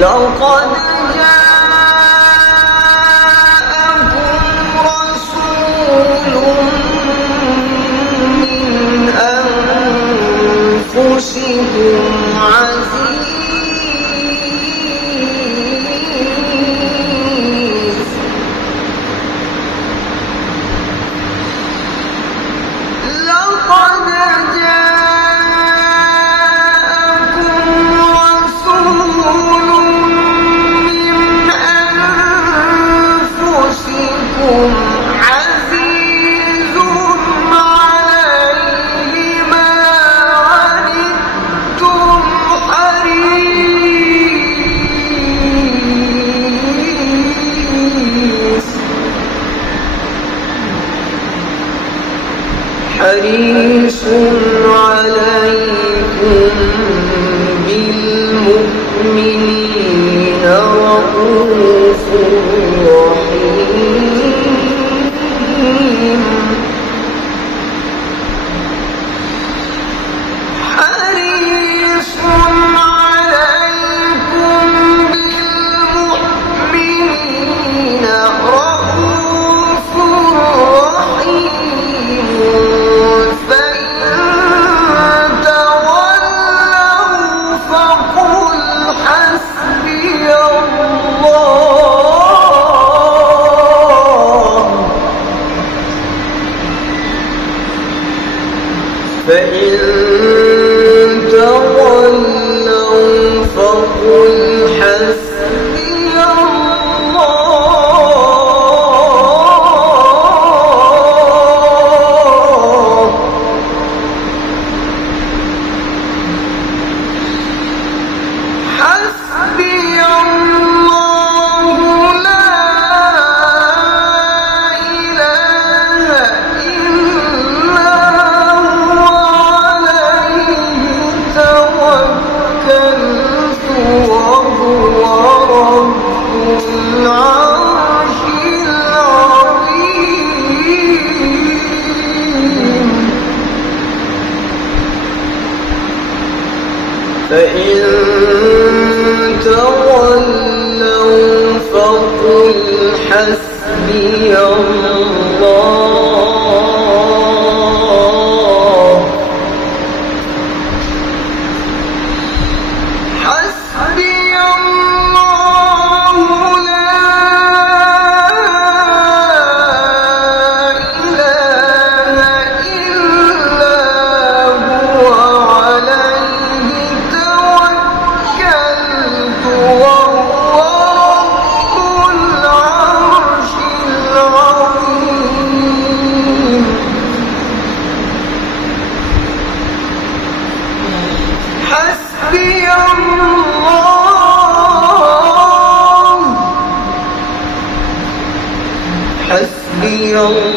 لقد جاءكم رسول من أنفسكم حريص عليكم بالمؤمنين رؤوف رحيم حريص عليكم بالمؤمنين رؤوف رحيم فإن تولوا فقل حسبي الله حسبي الله لا إله إلا توكلت وهو رب العرش العظيم فإن تولوا فقل حسبي الله حسبي الله لا إله إلا هو عليه توكلت وهو رب العرش العظيم حسبي الله حسبي الله